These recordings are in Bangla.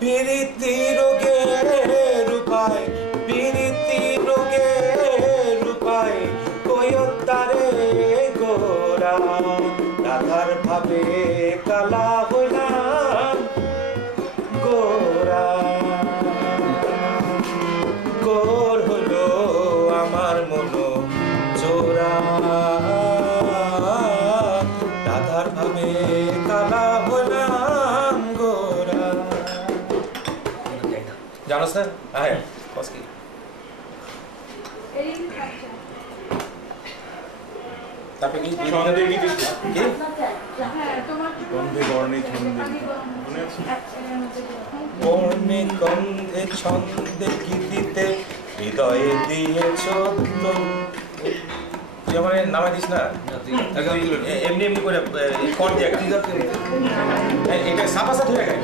পিরিতি রোগে রূপায় পিরিতি রোগে রূপায় কয়তারে গোরা রাধার ভাবে কালা হইলাম গোরা গোর হলো আমার মনো জোড়া রাধার ভাবে কালা হইলাম গোরা জানো স্যার হ্যাঁ কসকি তারপরে কি ছন্দে গীতি কি গন্ধে বর্ণে ছন্দে মনে আছে বর্ণে গন্ধে ছন্দে গীতিতে হৃদয়ে দিয়েছ তুম যেমন নামে দিস না এমনি এমনি করে কর দিয়ে এটা সাপাসাত হয়ে গেল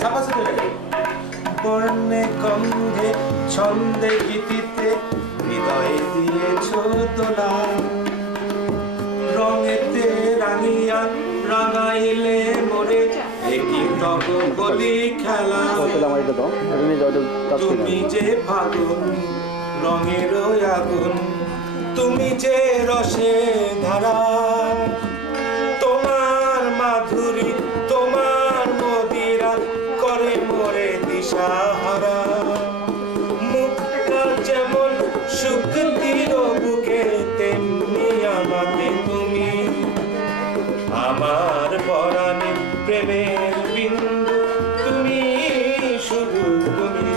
সাপাসাত হয়ে গেল বর্ণে গন্ধে ছন্দে গীতিতে হৃদয়ে দিয়েছ দোলা রঙেতে রাঙিয়া রাঙাইলে মোরে একই তব বলি খেলা তুমি যে ফাগুন রঙের আগুন তুমি যে রসে ধারা তোমার মাধুরী তোমার মদিরা করে মোরে দিশাহারা মুক্তা যেমন শুক্তির বুকে তেমনি আমাকে তুমি আমার পরাণে প্রেমের বিন্দু তুমি শুধু তুমি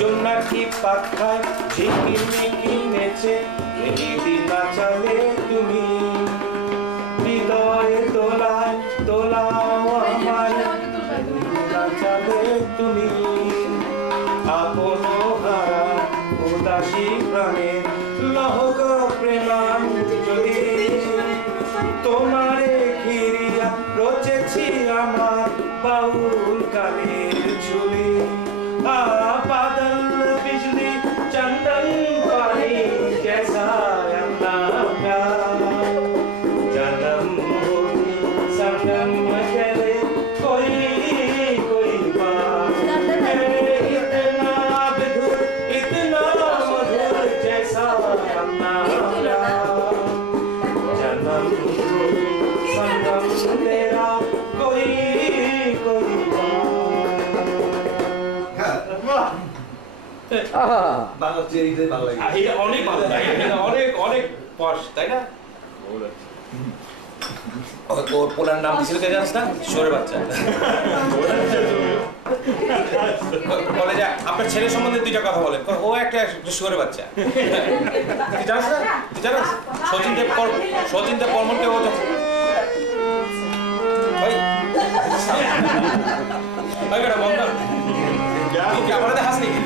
জোনাকি পাখায় ঝিকিমিকি নেচে মেহেদি নাচালে তুমি হৃদয়ে দোলায় দোলাও আমার নাচালে তুমি আপন হারা উদাসী প্রাণে লহক প্রেমাঞ্জলি তোমারে ঘিরিয়া রচেছি আমার বাউল কালের ঝুলি बादल बिजली चंदन पानी जैसा जन्म होगी संगम चले कोई कोई बात इतना मधुर जैसा जन्म संगम तेरा कोई कोई অনেক ভালো অনেক অনেক পশ তাই না ওর পোলার নাম দিছিল কে জানিস না শোরে বাচ্চা বলে যে আপনার ছেলে সম্বন্ধে দুইটা কথা বলেন ও একটা শোরে বাচ্চা তুই জানিস না তুই জানিস সচিন দেব বর্মনকে ও ওই বেটা বন্ধ তুই আমার হাস নাকি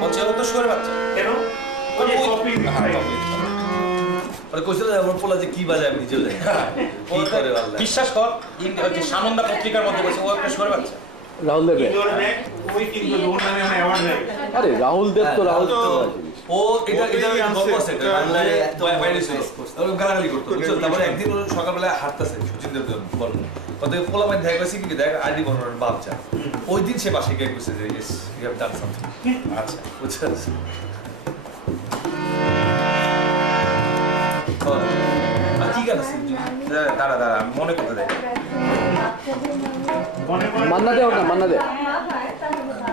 বলছে ও তো শুয়োরের বাচ্চা কেন বিশ্বাস কর সানন্দা পত্রিকার মধ্যে বলছে ও একটা শুয়োরের বাচ্চা রাহুল দেব আরে রাহুল দেব তো রাহুল ও এটা গালাগালি করতো তারপরে একদিন সকালবেলা হাঁটতেছে সচিন দেব বলুন কত পোলা মাই দেখা গেছে কি দেখ আইডি বর্ণনার বাচ্চা ওই দিন সে বাসে গিয়ে কইছে যে yes you have done something আচ্ছা বুঝছস কি গান আছে দাঁড়া দাঁড়া মনে করতে দেয় মান্না দে হোক না মান্না দে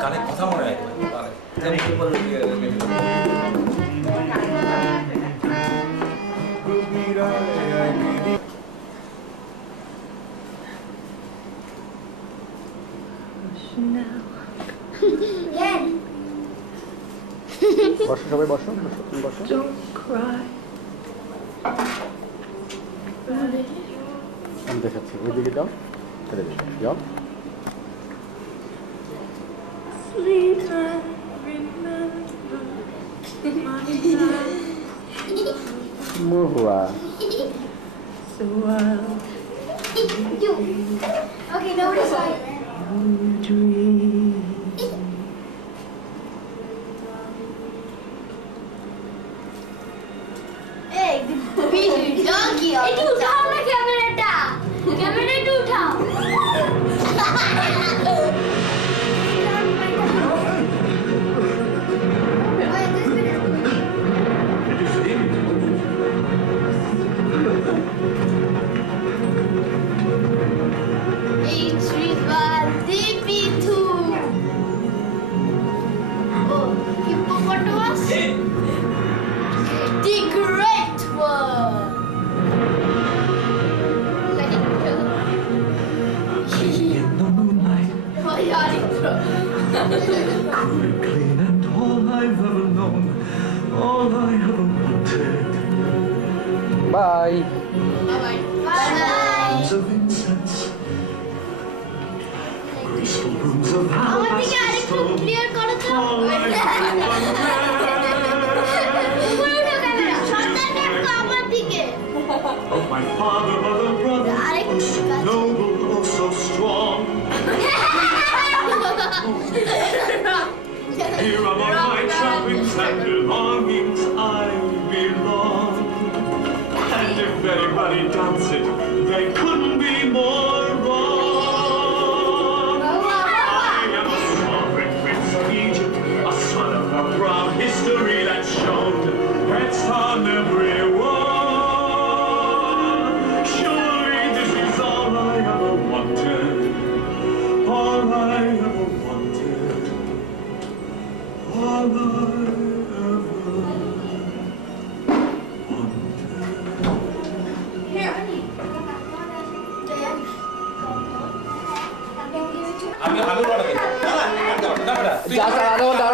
গানের কথা মনে হয় বসো সবাই বসো বসো আমি দেখাচ্ছি ওইদিকে যাও ছেড়ে দিই যাও Murwa. Okay, nobody's like. Hey, the beat Donkey. একটু উঠাও না ক্যামেরাটা। ক্যামেরা একটু উঠাও। Hippopotamus? The great one! In the moonlight, Oh, yeah, it's cool and clean, and all I've ever known, all I ever wanted. Bye Bye-bye. Bye-bye. Of incense, graceful rooms of আমার দিকে alabaster আরেকটু stone. ক্লিয়ার করো তো। All I ever উপরে উঠো ক্যামেরা। সন্তানটা একটু আমার দিকে। of my father, mother, brother, আরেকটু oh so কাছে। noble, oh so strong. Here among my trappings and belongings I belong. And if anybody doubts it, they couldn't be more wrong. I am a sovereign prince of Egypt, a son of a proud history that's shown. That's on every wall. Surely this is all I ever wanted. All I ever wanted. All I ever wanted. আমি রওনা দেব না না বেটা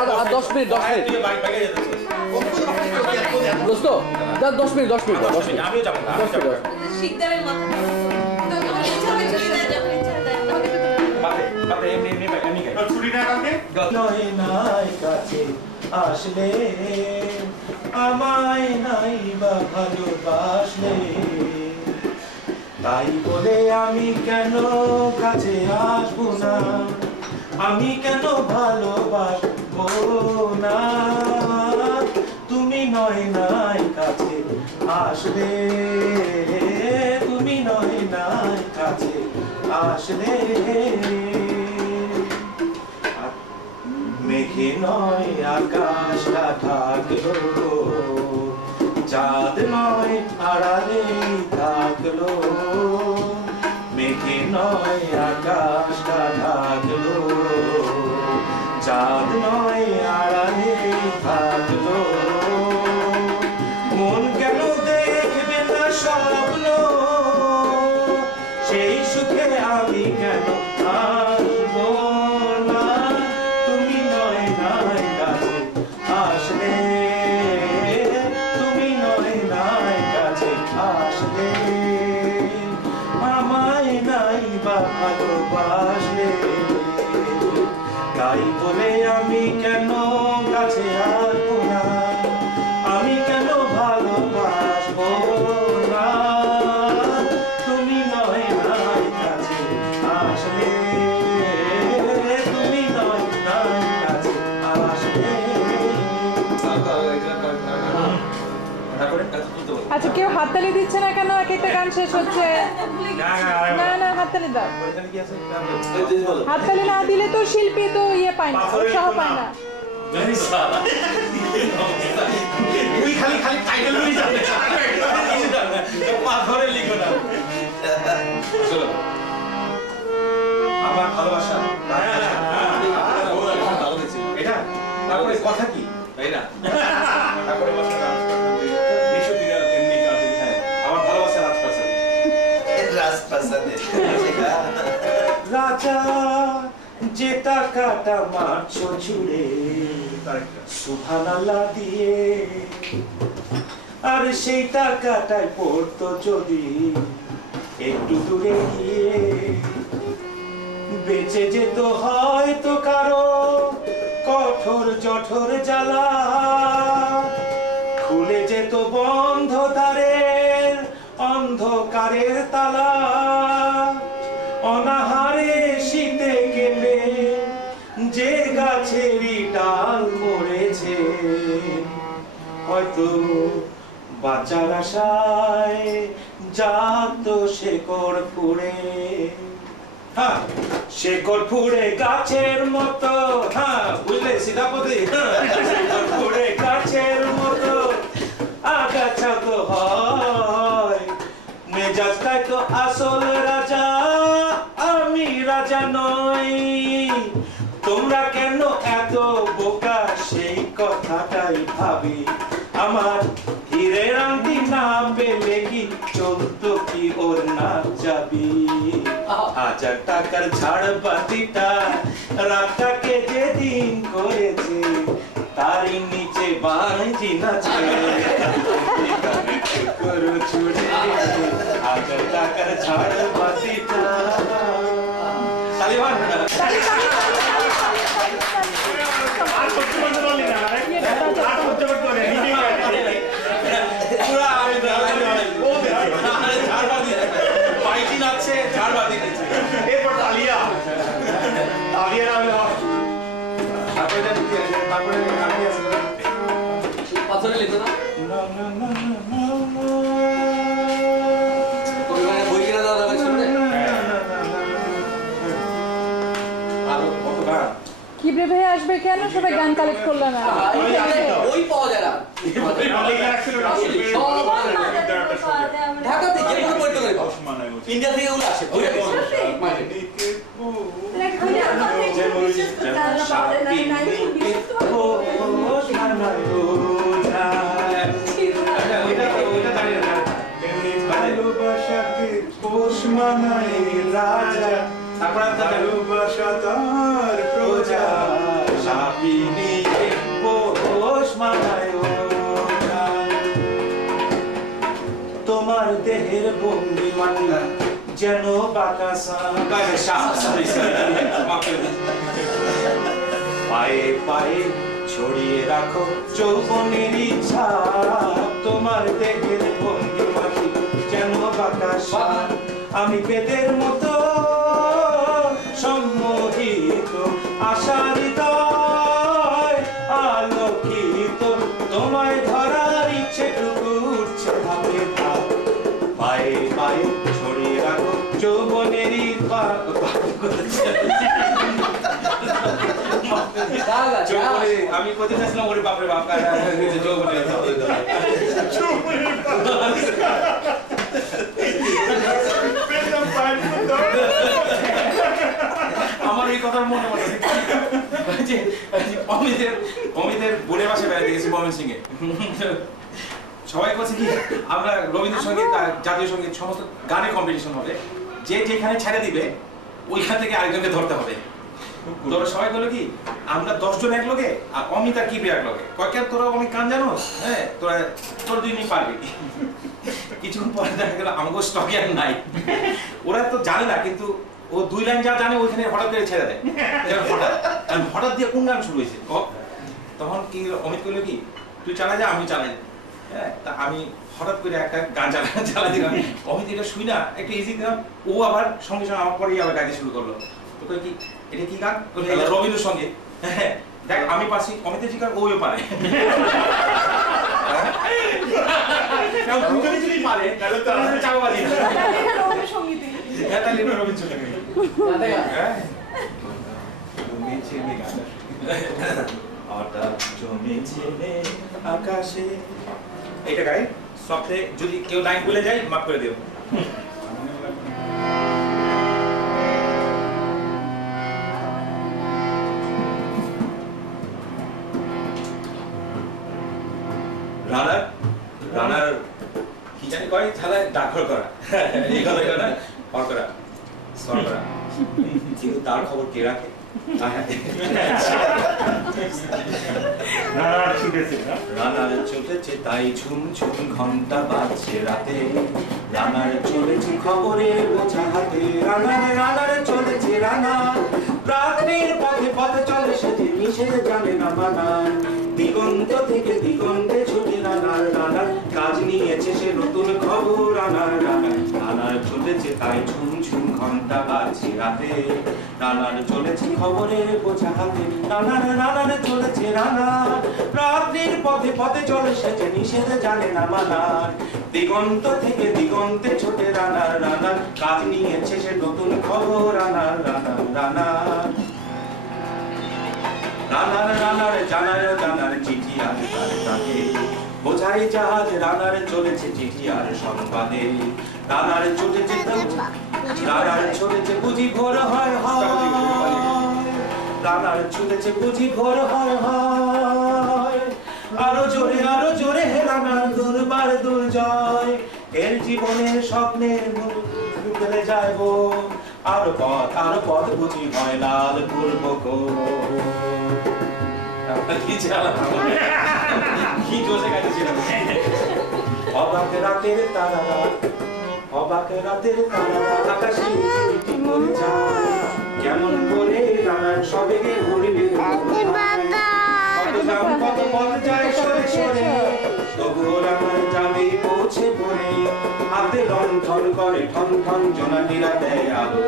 তুই আর 10 মিনিট তুই বাইকে যেতেছিস দোস্ত 10 মিনিট আমিও যাবো না আমি যাবো শিকদারের মাথা বাতে এমনি গাই ছুরি না কাকে নয় নাই কাছে আসলে আমায় নাই বা ভালোবাসলে তাই বলে আমি কেন কাছে আসবো না আমি কেন ভালোবাসবো না তুমি নয় নাই কাছে আসলে তুমি নয় নাই কাছে আসলে মেঘে নয় আকাশটা ঢাকলো চাঁদ নয় আড়ালে থাকলো মেঘে নয় আকাশটা ঢাকলো চাঁদ নয় আড়ালে থাকলো মন কেন দেখবে না স্বপ্ন সেই সুখে আমি কেন আসবো না তুমি নয় নাই কাছে আসলে তুমি নয় নাই কাছে আসলে আমায় নাই বা ভালোবাসলে তাই বলে আমি কেন কাছে আসবো না আমি কেন ভালোবাসবো না তুমি নয় নাই কাছে আসলে তুমি নয় নাই কাছে আসলে আচ্ছা কেউ হাততালি দিচ্ছে না কেন এক একটা গান শেষ হচ্ছে না না হাততালি দাও হাততালি না দিলে তো শিল্পী তো ইয়ে পায় না উৎসাহ পায় না তুই খালি খালি টাইটেল বলি জানে পাথরে লিখো না চলো আমার ভালোবাসা এটা তারপরে কথা কি তাই না তারপরে বসে গান বিশ্ব দিনের এমনি গান আমার ভালোবাসা রাজপ্রাসাদে রাজা যে টাকাটা মারছো ছুড়ে সুবহানাল্লাহ দিয়ে আর সেই টাকাটাই পড়তো যদি একটু দূরে গিয়ে বেঁচে যেত হয়তো কারো কঠোর জঠোর জ্বালা খুলে যেত বন্ধ দ্বারের অন্ধকারের তালা অনাহারে শীতে কেঁপে যে গাছেরই ডাল মরেছে হয়তো বাঁচার আশায় জাত শেকড় পুড়ে, হ্যাঁ শেকড় পুড়ে গাছের মতো, হ্যাঁ বুঝলে সীতাপতি, শেকড় পুড়ে গাছের মতো আগাছা তো হয়, মেজাজটাই তো আসল রাজা, আমি রাজা নই। তোমরা কেন এত বোকা সেই কথাটাই ভাবি, আমার হীরের আংটি না পেলে কি চলতো কি ওর না যাবি, 1000 টাকার ঝাড়বাতিটা রাতটাকে যেদিন করেছে তারই নিচে বাঁধি নাচে করো ছুড়ে 1000 টাকার ঝাড়বাতিটা। তালিবান আর করতে পারলি না, আর করতে পারলি না, পুরা আমি ও ঝাড়বাতি পাইটি নাচছে, ঝাড়বাতি দিচ্ছে, এরপর তালিয়া তালিয়া তারপরে আমি আসলে পাথরে লিখো না বই কিনা দেওয়া যাবে শুনতে কি ভেবে আসবে কেন সবাই গান কালেক্ট করলো না? বই পাওয়া যায় না ঢাকা থেকে যে কোনো বই তো পাবো, ইন্ডিয়া থেকে ওগুলো আসে ভালোবাসাকে পোষ মানায় রাজা, ভালোবাসা তার প্রজা, সাপিনীকে পোষ মানায় তোমার দেহের বন্দি মান্না যেন বাতাসা, পায়ে পায়ে ছড়িয়ে রাখো যৌবনেরই ছাপ, তোমার দেহের বন্দি মাটি যেন বাতাসা, আমি বেদের মতো সম্মোহিত আশার হৃদয় আলোকিত, তোমায় ধরার ইচ্ছে টুকু উঠছে ধাপে ধাপ, পায়ে পায়ে ছড়িয়ে রাখো যৌবনেরই আমি কোথায় চাইছিলাম ওরে বাপরে বাপ যৌবনের আমার এই কথার মনে মনে যে অমিতের বোনের বাসায় বেড়াতে গেছি ময়মনসিংহে, সবাই বলছে কি আমরা রবীন্দ্রসঙ্গীত জাতীয় সঙ্গীত সমস্ত গানের কম্পিটিশন হবে, যে যেখানে ছেড়ে দিবে ওইখান থেকে আরেকজনকে ধরতে হবে। তোরা সবাই বলো কি আমরা 10 জন এক লগে আর অমিত আর কিবরি এক লগে, কয়েক তোরা অমিত গান জানোস, হ্যাঁ তোরা তোর দুইনি পারবি। কিছুক্ষণ পরে দেখা গেল আমাকে স্টকে আর নাই, ওরা তো জানে না কিন্তু ও 2 লাইন যা জানে ওইখানে হঠাৎ করে ছেড়ে দেয়, হঠাৎ দিয়ে কোন গান শুরু হয়েছে, তখন কি অমিত কইলো কি তুই চালা যা আমি চালাই, হ্যাঁ তা আমি হঠাৎ করে একটা গান চালা দিলাম, অমিত এটা শুই না একটু ইজি দিলাম, ও আবার সঙ্গে সঙ্গে আমার পরেই আবার গাইতে শুরু করলো, তো কি এটা কি গান, রবীন্দ্রসঙ্গীত, হ্যাঁ দেখ আমি পারছি, অমিতের যে গান ওইও পারে, দুজনে যদি পারে তাহলে তো আমরা চাপাবাজি না, হ্যাঁ তাহলে রবীন্দ্রসঙ্গীত আকাশে এটা গাই সবতে, যদি কেউ লাইন ভুলে যায় মাফ করে দিও। রানার কি জানি কয় থালায় ডাকর করা, এই কথা না অর করা সর করা, কিন্তু তার খবর কে রাখে? রানার চলেছে তাই ঝুম ঝুম ঘন্টা বাজছে রাতে, রানার চলেছে খবরের বোঝা হাতে, রানার চলেছে রানা, রাত্রির পথে পথে চলে সে যে মিশে জানে না মানা, দিগন্ত থেকে দিগন্তে ছুটে রানার রানার কাজ নিয়েছে সে নতুন খবর রানার রানার রানার চলেছে তাই ঝুম ঝুম ঘন্টা বাজছে রাতে রানার চলেছে খবরের বোঝা হাতে রানার রানার চলেছে রানার রাত্রির পথে পথে চলে সেছে নিষেধ জানে না মানার দিগন্ত থেকে দিগন্তে ছোটে রানার রানার কাজ নিয়েছে সে নতুন খবর রানার রানার রানার রানার রানার জানার জানার চিঠি আর তাকে বোঝাই জাহাজ রানার চলেছে চিঠি আর সংবাদে রানার চলেছে রানার চলেছে বুঝি ভোর হয় রানার চলেছে বুঝি ভোর হয় আরো জোরে হে রানার দুর্বার দুর্জয় এর জীবনের স্বপ্নের ফেলে যাইব আরো পথ বুঝি হয় লাল পূর্ব কি জোশে গাইছিলাম অবাক রাতের তারারা আকাশে উঁকি করে যায় কেমন করে রানার সবেগে উড়বে কত দাম কত পথ যায় সরে সরে তবুও রানার যাবে পৌঁছে পড়ে হাতে লণ্ঠন করে ঠন ঠন জোনাকিরা দেয় আলো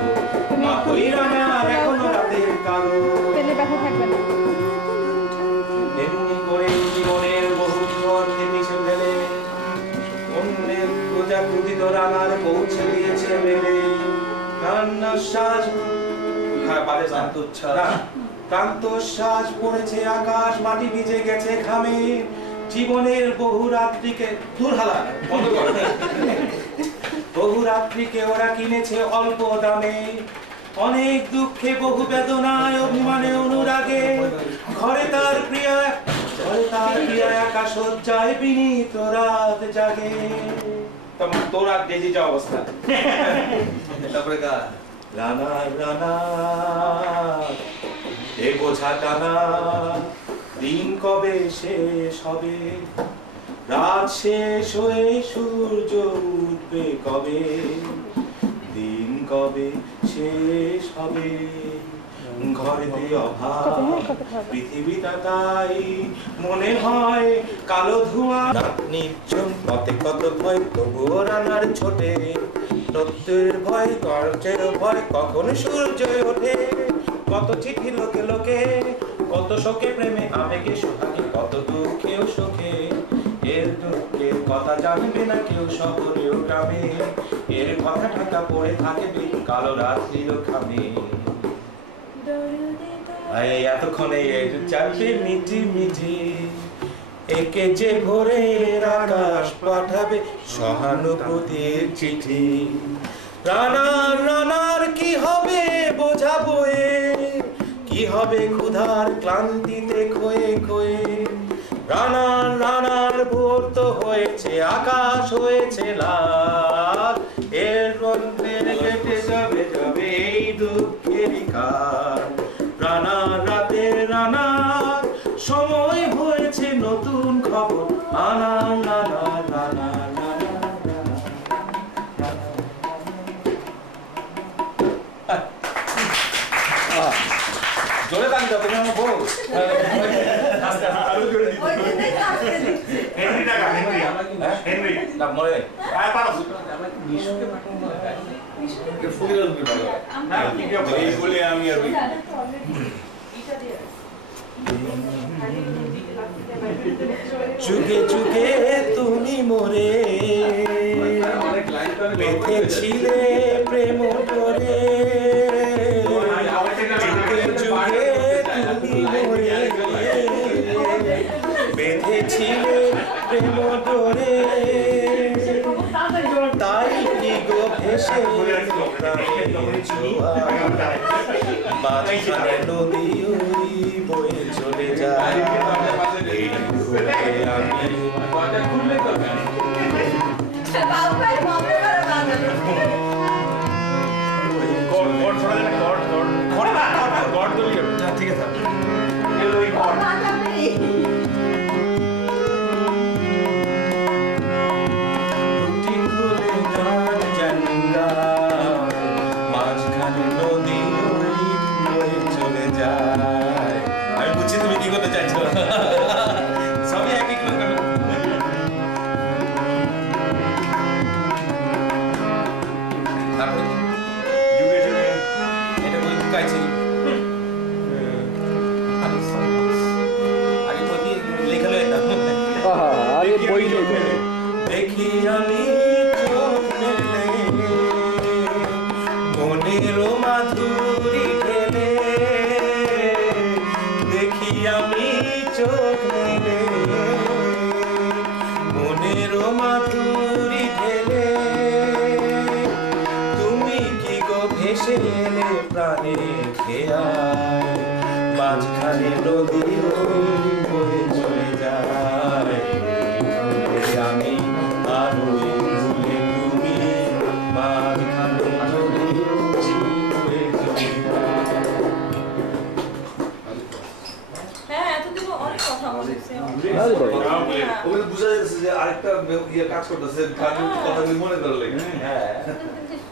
মা কই রানার এখনো রাতের কালো পেলে ব্যথা থাকবে না এমনি করে জীবনের বহু পথে মিশে ফেলে অন্যের প্রজাপ্রতিত রানার পৌঁছে দিয়েছে মেলে কান্নার শ্বাস ক্লান্ত শ্বাস পড়েছে আকাশ মাটি ভিজে গেছে ঘামে জীবনের বহু রাত্রিকে দুর্হালা বন্ধ কর বহু রাত্রিকে ওরা কিনেছে অল্প দামে অনেক দুঃখে বহু বেদনায় অভিমানে অনুরাগে ঘরে তার প্রিয়া একা শয্যায় বিনীত রাত জাগে তোর আর ডেজি যা অবস্থা তারপরে গা রানার রানার এ বোঝা টানা দিন কবে শেষ হবে রাত শেষ হয়ে সূর্য উঠবে কবে দিন কবে শেষ হবে ঘরেতে অভাব পৃথিবীটা তাই মনে হয় কালো ধোঁয়া নির্জন পথে কত ভয় তবুও রানার ছোটে সত্যের ভয় গর্জের ভয় কখন সূর্য ওঠে কত চিঠি লোকে লোকে কত শোকে প্রেমে আবেগে সোহাগে কত দুঃখেও শোকে এর দুঃখের কথা জানবে না কেউ শহরেও গ্রামে এর কথা ঢাকা পড়ে থাকবে কালো রাত্রির খামে এতক্ষণে চাপে মিটি মিটি একে যে ভোরের আকাশ পাঠাবে সহানুভূতির চিঠি রানার রানার কি হবে বোঝাবো কি হবে ক্ষুধার ক্লান্তিতে খয়ে খয়ে রানার রানার ভোর তো হয়েছে আকাশ হয়েছে লাল এর মধ্যে কেটে যাবে এই দুঃখের কাল রানার রাতের রানার সময় হয়েছে নতুন খবর আনার রানার রানার জোরে গান দাও তুমি আমার বউ না মনে এই বলে আমি আর যুগে যুগে তুমি মোরে বেঁধেছিলে প্রেম করে যুগে যুগে তুমি মোরে বেঁধেছিলে প্রেম ডোরে তাই কি গো ভেসে মাঝখানে নদী বয়ে চলে যায় ঠিক আছে মাঝখানে নদী বয়ে চলে যায় আমি বুঝছি তুমি কি করতে চাইছো সবই একই ভেসে এলে প্রাণে খেয়ায় মাঝখানে নদী বয়ে চলে যায় আমি আর ওই ভুলে তুমি মাঝখানে নদী বয়ে চলে যায়। হ্যাঁ এতদিন অনেক কথা বলেছে আরে বাবা। ওগুলো বোঝা যাচ্ছে যে আরেকটা ইয়ে কাজ করতেছে গানের কথাগুলি মনে করে লাগে। হ্যাঁ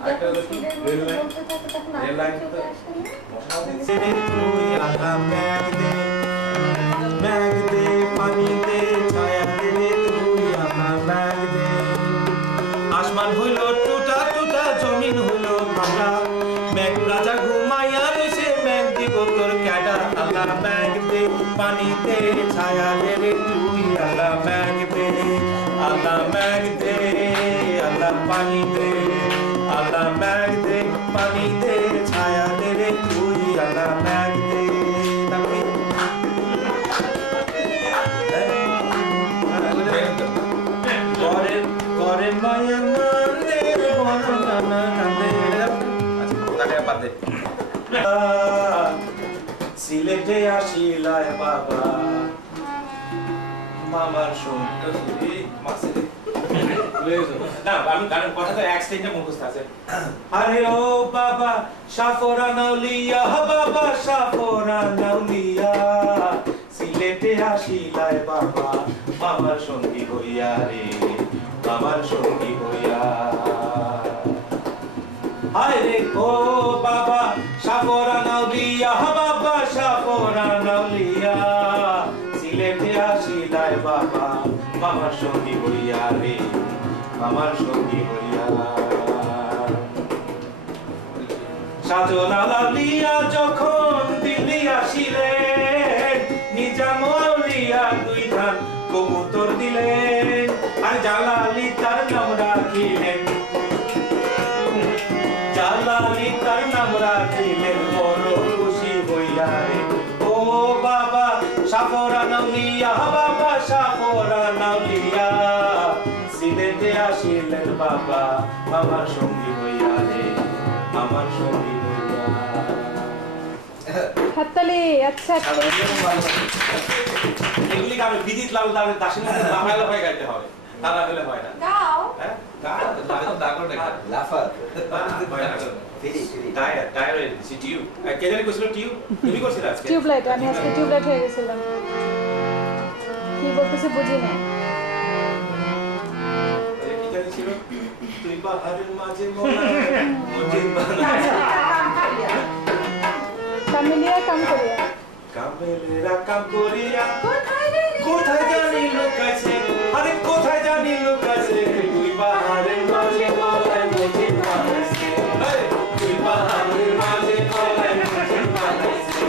আরেকটা হলো কি? Rail line. রেল লাইন তো তুই আলা ম্যাগ দে পানি দে ছায়া দে তুই আলা ম্যাগ দে আসমান হইল টুটা টুটা জমিন হইল ভাঙা ম্যাগ রাজা ঘুমাইয়া রইছে ম্যাগ দিব তোর ক্যাডা আলা ম্যাগ দে পানি দে ছায়া দে তুই আলা ম্যাগ দে আলা ম্যাগ দে আলা পানি দে আলা ম্যাগ দে পানি দে ছায়া দে রে তুই আলা ম্যাগ দে তারপরে করে করে মায়া মন্দে বননা কান্দে আচ্ছা ওটাকে বাদ দে সিলেটে আসিলায় বাবা মামার সঙ্গে মাসে না আমি গানের কথাটা এক স্টেজে মুখস্থ আছে আরে ও বাবা সাফরা নাউলিয়া বাবা সাফরা নাউলিয়া সিলেটে আসিলায় বাবা মামার সঙ্গী হইয়া রে মামার সঙ্গী হইয়া আরে ও বাবা সাফরা নাউলিয়া বাবা সাফরা নাউলিয়া সিলেটে আসিলায় বাবা মামার সঙ্গী হইয়া রে আমার সঙ্গী হইয়া সাজনা লালিয়া যখন দিল্লি আসিলেন নিজাম আউলিয়া দুই ধান কবুতর দিলেন আর জালালি তার নাম রাখিলেন জালালি তার নাম রাখিলেন বড় খুশি হইয়া রে ও বাবা সাফরা নাউলিয়া বাবা সাফরা নাউলিয়া সিলেটে আসিলেন বাবা আমার সঙ্গী হইয়া রে আমার সঙ্গী হইয়া হাততালি আচ্ছা এগুলি গাবে বিদিত লাল দামের দাসের মধ্যে লাফাইলা হয়ে গাইতে হবে তা না হলে হয় না গাও হ্যাঁ লাফা টায়ার টিউ কে জানি কইছিল টিউ তুমি করছিলা আজকে টিউবলাইট আমি আজকে টিউবলাইট হয়ে গেছিলাম কি বলতেছে বুঝি না কি জানি ছিল তুই বাহারের মাঝে মোলা মজিদ বানা কামিলিয়া কাম করিয়া কামেলেরা কাম করিয়া কোথায় জানি লুকাইছে আরে কোথায় জানি লুকাইছে তুই বাহারের মাঝে মোলায় মজিদ বানাইছে তুই বাহারের মাঝে মোলায় মজিদ বানাইছে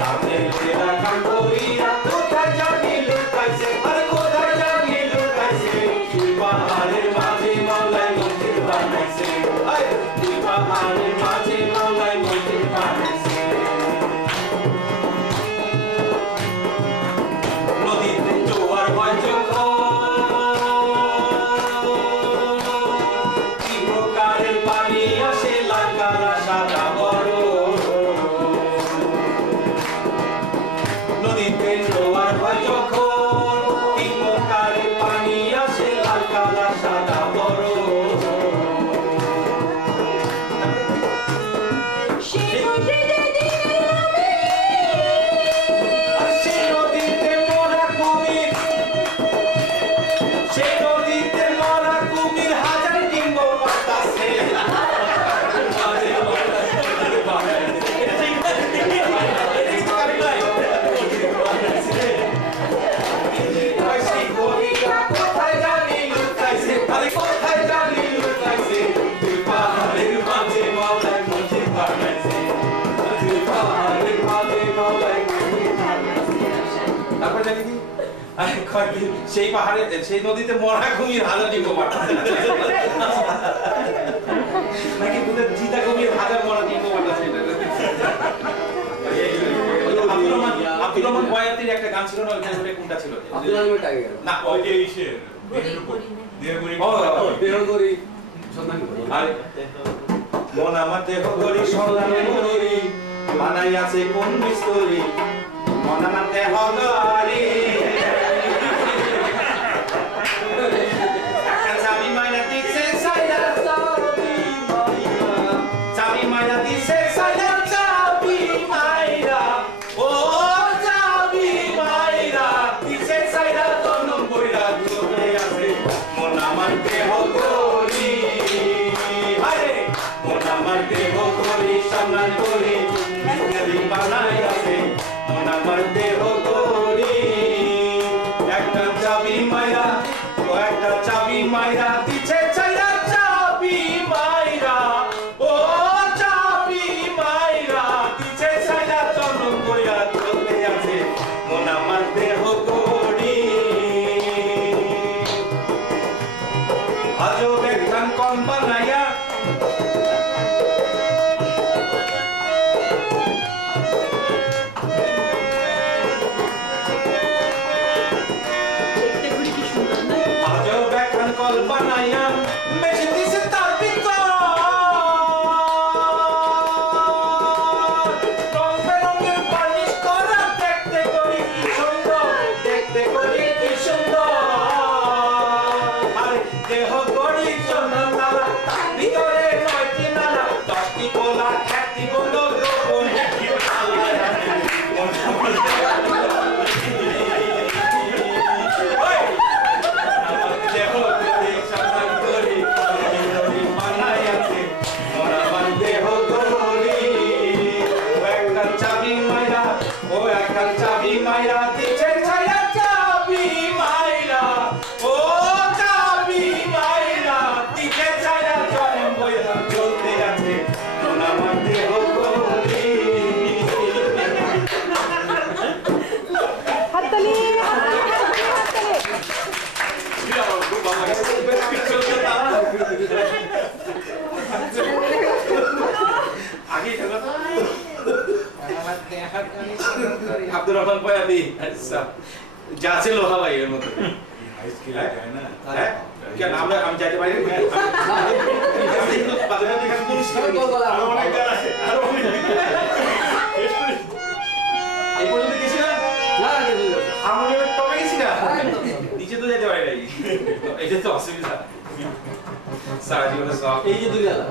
কামেলেরা কাম করিয়া কোথায় জানি লুকাইছে আরে কোথায় জানি লুকাইছে তুই বাহারের মাঝে মোলায় মজিদ বানাইছে তুই বাহারের মাঝে মোলায় মজিদ বানাইছে নদীতে জোয়ার হয় যখন কি প্রকারের পানি আসে লাল কালা সাদা বড় নদীতে জোয়ার হয় যখন কি প্রকারের পানি আসে লাল কালা সাদা বড় সেই পাহাড়ে সেই নদীতে মরা কুমির হাজার ডিম পাঠাচ্ছে নাকি দুধের জিতা কুমির হাজার মরা ডিম পাঠাচ্ছে আব্দুর রহমান বয়াতির একটা গান ছিল না ওইখানে কোনটা ছিল আব্দুল আলমের টাইগার না ওই যে ইসে দেহগুড়ি সন্ধান করে মন আমার দেহ গড়ি সোনার গড়ি বানাই আছে কোন মিস্ত্রি মন আমার দেহ গড়ি চাবি মাইনা দিছে সাইডা চাবি মাইনা দিছে সাইডা চাবি মাইনা ও চাবি মাইনা দিছে সাইডা তনম বইরা চলে আছে মন আমার দেহ গড়ি আরে মন আমার দেহ গড়ি সোনার গড়ি মিস্ত্রি বানাই আছে মন আমার দেহ গড়ি একটা চাবি মাইনা ও একটা চাবি মাইরা দিছে চাইরা চাবি মাইরা ও চাবি মাইরা দিছে চাইরা চরণ কইরা চলতে আছে মন আমার দেহ গড়ি আজও একখান কম বানাইয়া বানাইয়া মেশিন দিছে তার ভিতর রং বেরঙের বালিশ করা দেখতে করি কি সুন্দর দেখতে করি কি সুন্দর আরে দেহ গড়ি সোনা তালা তার ভিতরে 9টি নালা 10টি গোলা 1টি গোলো গোপন মাইরা দিছে ছায়া চাবি মাইরা ও চাবি মাইরা দিছে ছায়া চরণ বইরা চলতে আছে মন আমার দেহ গড়ি হাততালি আগে আব্দুর রহমান পয়াদি আচ্ছা যা ছিল হাওয়াই এর মতো কেন আমরা আমি যাইতে পারি এই পর্যন্ত গেছি না হারমোনিয়ামের টপে গেছি না নিচে তো যেতে পারি নাই এটা তো অসুবিধা সারা জীবনে সব এই যে দুই আলা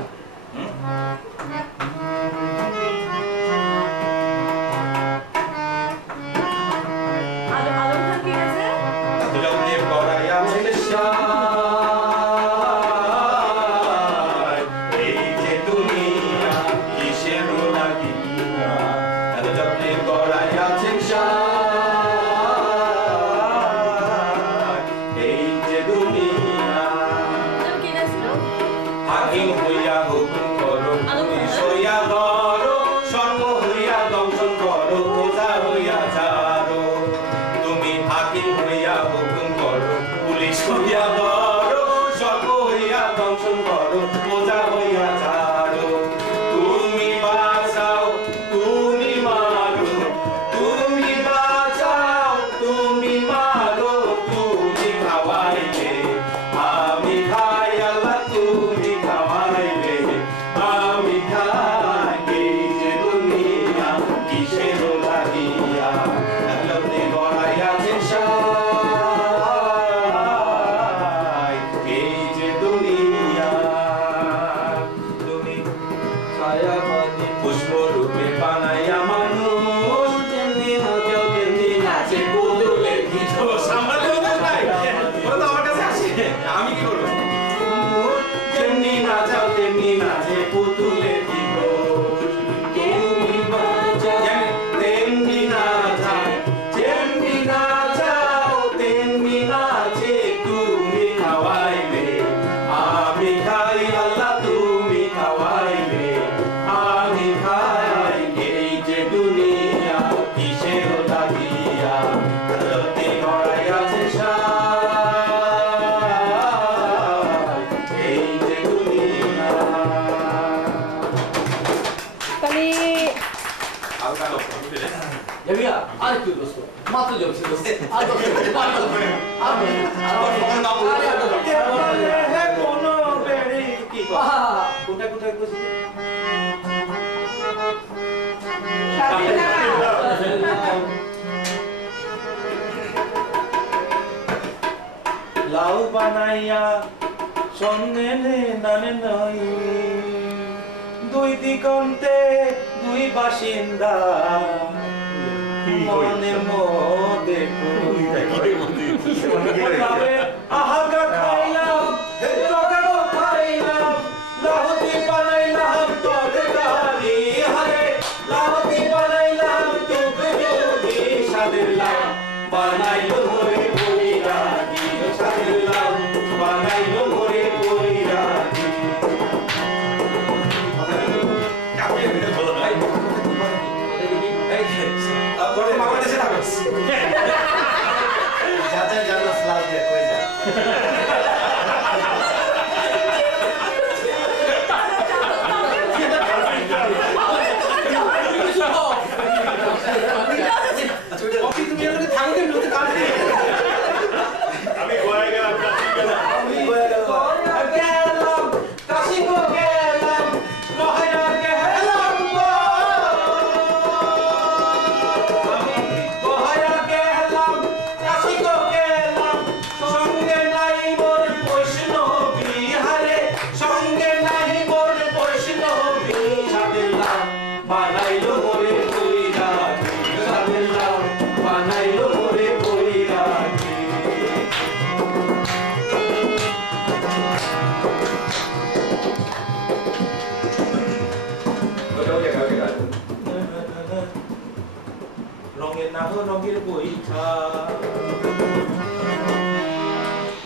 কোথায় কোথায় বানাইয়া সন্নে নানে নই দুই দিগন্তে দুই বাসিন্দা মনের মধ্যে আহাগা খাইলাম জগানো খাইলাম লাহতি বানাইলাম তরকারি হারে লাহতি বানাইলাম দুধি সাদিল্লাম বানাইলো মোরে বইরাজি সাদিল্লাম বানাইলো মোরে বইরাজি তোর বাংলাদেশে থাকস যাতে জানো স্লাভ দিয়ে কই যা আমি গোয়া গেলাম আমি গোয়া গেলাম কাশি গো গেলাম মহায়া গেলাম আমি মহায়া গেলাম কাশি গো গেলাম সঙ্গে নাই মোর বৈষ্ণবী হারে সঙ্গে নাই মোর বৈষ্ণবী সাদিল্লাহ বানাইলো মোরে বৈরাগী সাদিল্লাহ বানাইলো মোরে বৈরাগী রঙের না রঙের বইটা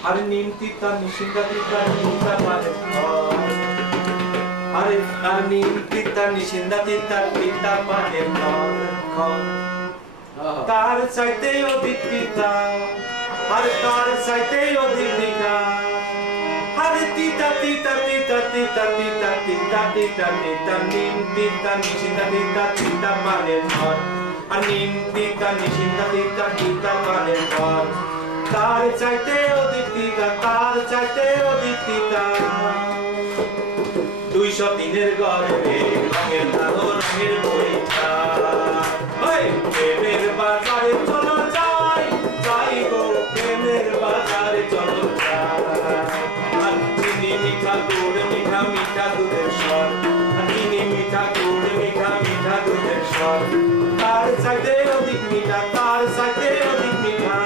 আর নিম তিতা নিশিন্দা তিতা তিতা মানে আরে আর নিম তিতা নিশিন্দা তিতা তিতা মানে তার চাইতে অধিক তিতা আর তার চাইতে অধিক তিতা আরে তিতা তিতা তিতা তিতা তিতা তিতা তিতা তিতা নিম তিতা নিশিন্দা তিতা তিতা মানে আর নিম তিতা নিশিন্দা তিতা তিতা মানে তার চাইতে অধিক তিতা তার চাইতে অধিক তিতা 203-এর গর্বে রঙের নাও রঙের বইটা ওই প্রেমের বাজারে চলো যাই যাই গো প্রেমের বাজারে চলো যাই চিনি মিঠা গুড় মিঠা মিঠা দুধের স্বর চিনি মিঠা গুড় মিঠা মিঠা দুধের স্বর তার চাইতে অধিক মিঠা তার চাইতে অধিক মিঠা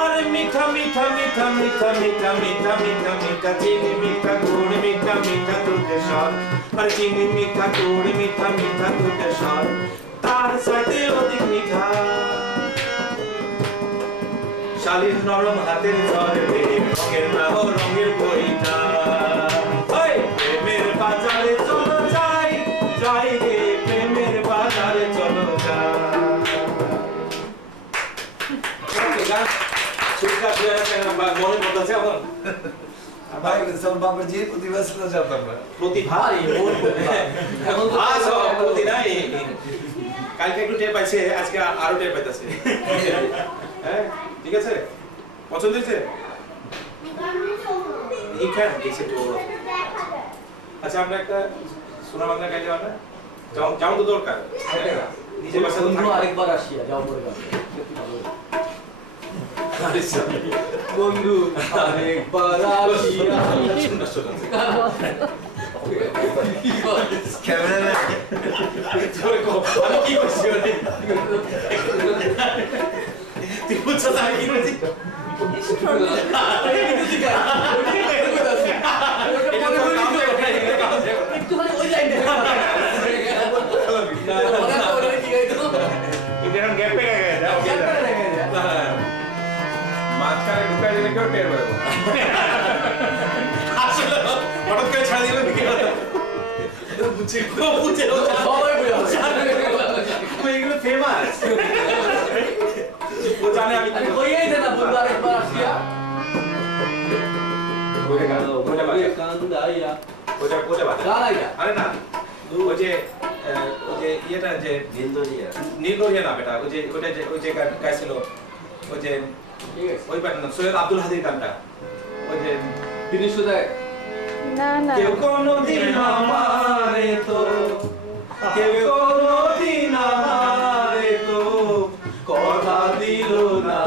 আরে মিঠা মিঠা মিঠা মিঠা মিঠা মিঠা মিঠা মিঠা চিনি মিঠা গুড় মিঠা মিঠা দুধের স্বর আরে চিনি মিঠা গুড় মিঠা মিঠা দুধের স্বর তার চাইতে অধিক মিঠা শালীর নরম হাতের ঝড়ে রঙের নাও রঙের বইটা ওই প্রেমের বাজারে চলো যাই যাই রে প্রেমের বাজারে চলো যাই মনের মতো আছে এখন বাবার যে প্রতিভা ছিল জানতাম না প্রতিভা এখন প্রতি নাই কালকে একটু টের পাইছে আজকে আরো টের পাইতেছে হ্যাঁ ঠিক আছে পছন্দ হয়েছে আচ্ছা আমরা একটা সোনা বাংলা গাইতে পারবো না যাও তো দরকার নিজের বাসা আরেকবার আসিয়া যাও পরে বন্ধু আরেকবার আসিয়া ক্যামেরাম্যান আমি কি করছি তুই বুঝছো তাই কি করছি মাঝখানে ঢুকাই দিলে কেউ টের পাবে আসলে হঠাৎ করে ছাড়া দিলে এগুলো ফেমাস ও জানে আমি আরে না ওই যে ইয়েটা যে নীলদরিয়া না বেটা ওই যে ওইটা যে ওই যে গাইছিল ওই যে ওই পার্টনার নাম সৈয়দ আব্দুল হাদির গানটা ওই যে না না কেউ কোনদিন আমারে তো কেউ কোনদিন আমারে তো কথা দিল না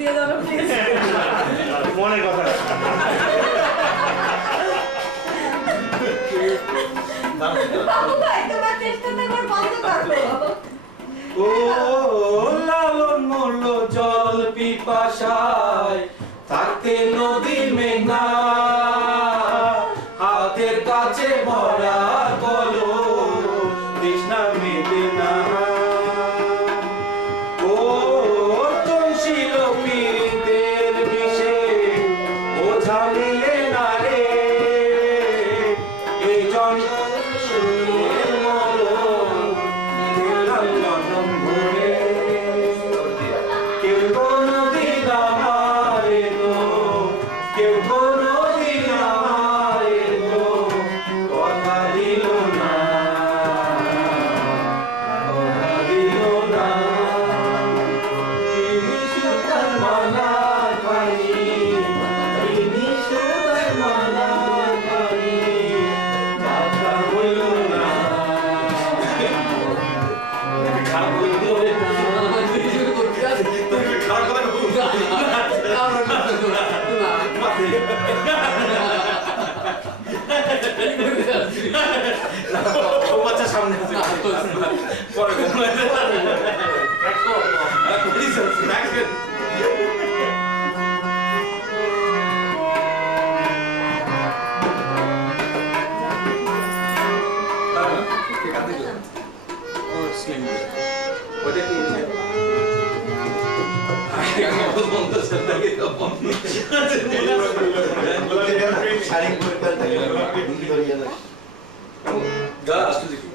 দিয়ে দাও প্লিজ মনের কথা বাবু ভাই তোমার চেষ্টাটা করে বন্ধ করো ও লালন মরল জল পিপাসায় থাকতে নদীর মেঘনা হাতের কাছে ভরা কলো তৃষ্ণা মেটে না ও তনশিল পীড়িতের বিষে ওঝা মিলে না রে এই জঙ্গল শুনে মরণ দিলাম জনম ভরে কেউ কোনদিন আমারে গো কেউ কোনদিন আমারে গো কথা দিল না কথা দিল না তিনি সুতার মালা পানি তিনি সুতার মালা পানি কথা হইল না খারাপ হইল খারাপ কথা ও বাচ্চা সামনে আছে পরে শাড়ি পরিষ্কার থাকে গা আসতে দেখি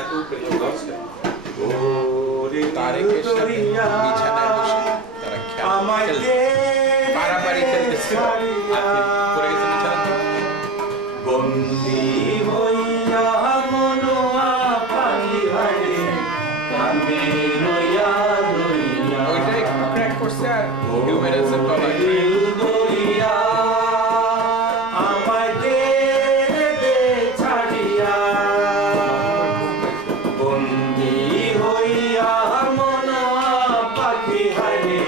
এত পেলো গাছে তারেকের সাথে বিছানায় বসে তারা খেলছে পারাপারি খেলতেছে পড়ে গেছে বিছানা বন্দি হইয়া মনোয়া পাখি হারে কান্দে রইয়া রইয়া ওইটাই ক্র্যাক করছে আর হিউম্যানিজম কভার দরিয়া আমায় দে দে ছাড়িয়া বন্দি হইয়া মনোয়া পাখি হারে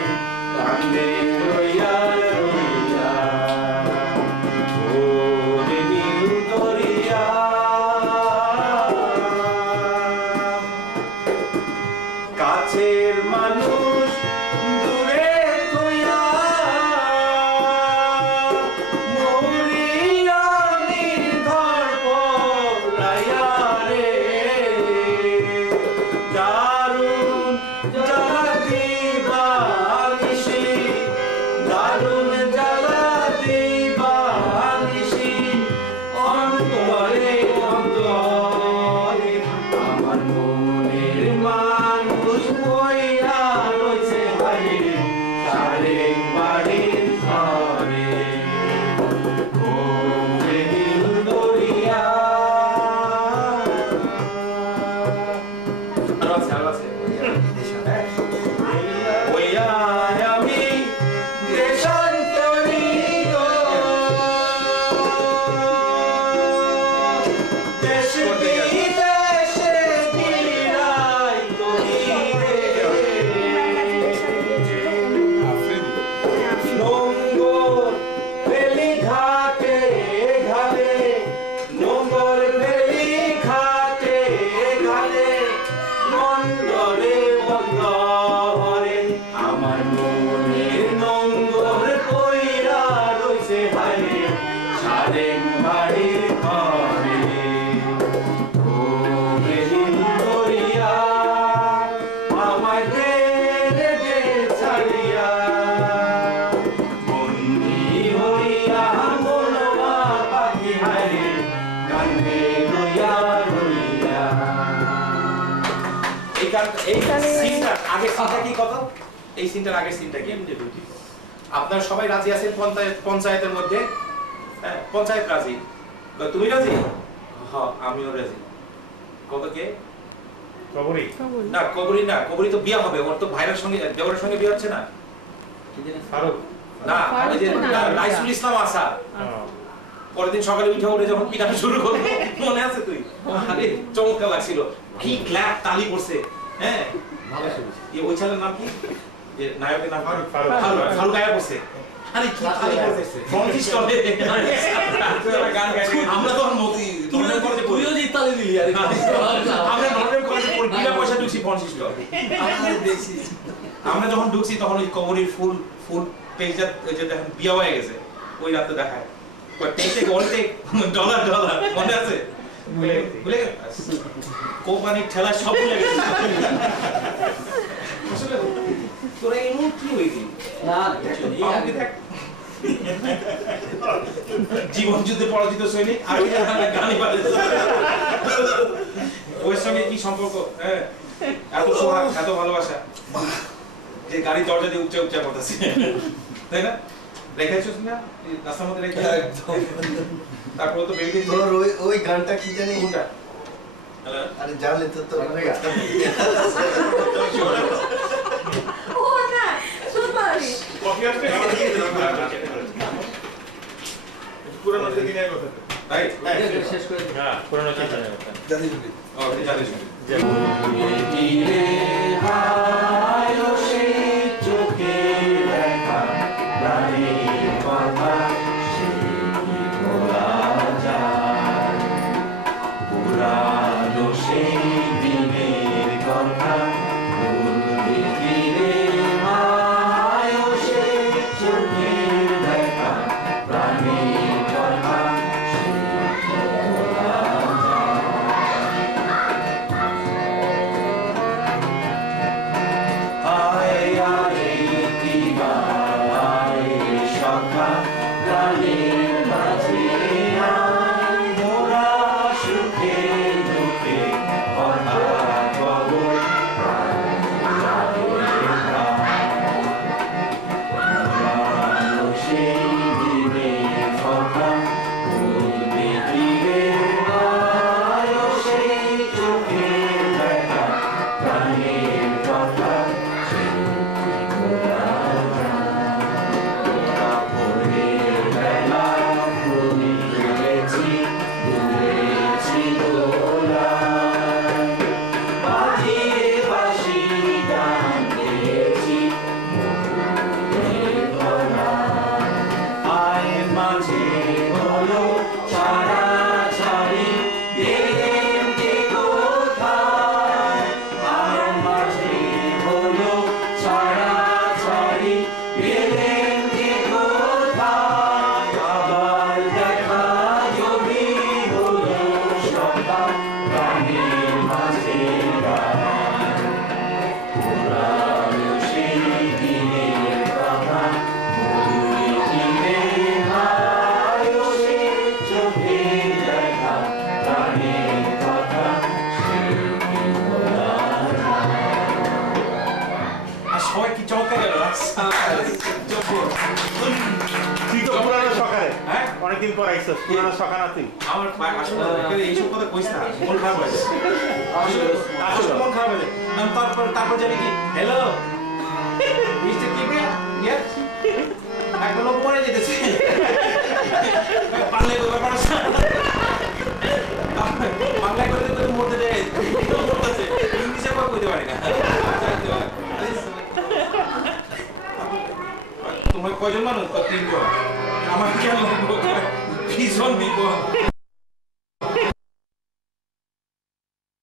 কান্দে রইয়া রইয়া ওরে নীল দরিয়া কাছের মানুষ দূরে থইয়া মরিয়া নির্ধর পড়াইয়া রে দারুণ জ্বালা দিবা নিশি দারুণ জ্বালা দিবা নিশি অন্তরে অন্তরে আমার মনের মানুষ বইয়া রয়েছে বাইরে সারে বাড়ির ঘরে ওরে নীল দরিয়া আরো আছে ওইয়া আমি দেশান্তরিত দেশে বিদেশে বিরাই করি রে নোঙ্গর বেলি ঘাটে ঘালে নোঙ্গর বেলি ঘাটে ঘালে মন্ডরে বন্দরে আমার মনের নোঙ্গর কইরা রইছে হারে সারেং বাড়ির ঘরে ও বেলিন দরিয়া আমায় দে দে ছাড়িয়া বন্দি হইয়া মনোয়া পাখি হারে কান্দে রইয়া রইয়া এই সিনটার আগে সিনটা কি কথা এই সিনটার আগের সিনটা কি আপনারা সবাই রাজি আছেন পঞ্চায়েতের মধ্যে হ্যাঁ পঞ্চায়েত রাজি তুমি রাজি হ্যাঁ আমিও রাজি কত কে কবরী না কবরী না কবরী তো বিয়ে হবে ওর তো ভাইয়ের সঙ্গে দেওরের সঙ্গে বিয়ে হচ্ছে না ফারুক না ওই যে রাইসুল ইসলাম আসার পরের দিন সকালে উঠে উঠে যখন পিটানো শুরু করবো মনে আছে তুই আরে চমৎকার লাগছিল কি ক্ল্যাপ তালি পড়ছে হ্যাঁ ভালো শুনছি ওই ছেলের নাম কি যে নায়কের নাম ফারুক। ফারুক আয়া বসে আরে কি খালি করতেছে ফ্রন্টিস করে গান গাইছে আমরা তো মতি ধর্মের কলেজে তুইও যে ইতালি দিলি আরে আমরা ধর্মের কলেজে পড়ি বিনা পয়সা ঢুকছি ফ্রন্টিস করে আমরা যখন ঢুকছি তখন ওই কবরের ফুল পেজটা যে দেখেন বিয়া হয়ে গেছে ওই রাতে দেখায় টেক অনলি ডলার মনে আছে ভুলে কোম্পানির ঠেলা সব ভুলে গেছে আসলে তোরা এমন কি হয়ে গেলি না জীবন যুদ্ধে পরাজিত সৈনিক আর গানই বাজে ওর সঙ্গে কি সম্পর্ক হ্যাঁ এত সোহাগ এত ভালোবাসা যে গাড়ি দরজা দিয়ে উচ্চা করতেছে তাই না রেখেছিস না রাস্তার মধ্যে রেখে একদম তারপর তো বেরিয়ে তোর ওই গানটা কি জানি কোনটা আরে জানলে তো তোর ও না সুপারি কফি আসবে পুরনো দিনের কথা রাইট শেষ করে হ্যাঁ পুরনো চিন্তার কথা জানি ও জানিস সবাই কি চমৎকার গেল তুই তো পুরানো সকালে হ্যাঁ অনেকদিন পর আইসস পুরানো সকা না তুই আমার আসলে এইসব কথা কইস না মন খারাপ হয়ে যায় আসলে মন খারাপ হয়ে যায় তারপর জানি কি হ্যালো মিস্টার কিবে ইয়েস একটা লোক মরে যেতেছে বাংলায় তো ব্যাপার আছে বাংলায় করতে তো মরতে যায় মরতেছে ইংলিশে কথা কইতে পারি না তোমার কয়জন মানুষ? 3 জন। আমার কেন ভীষণ বিপদ।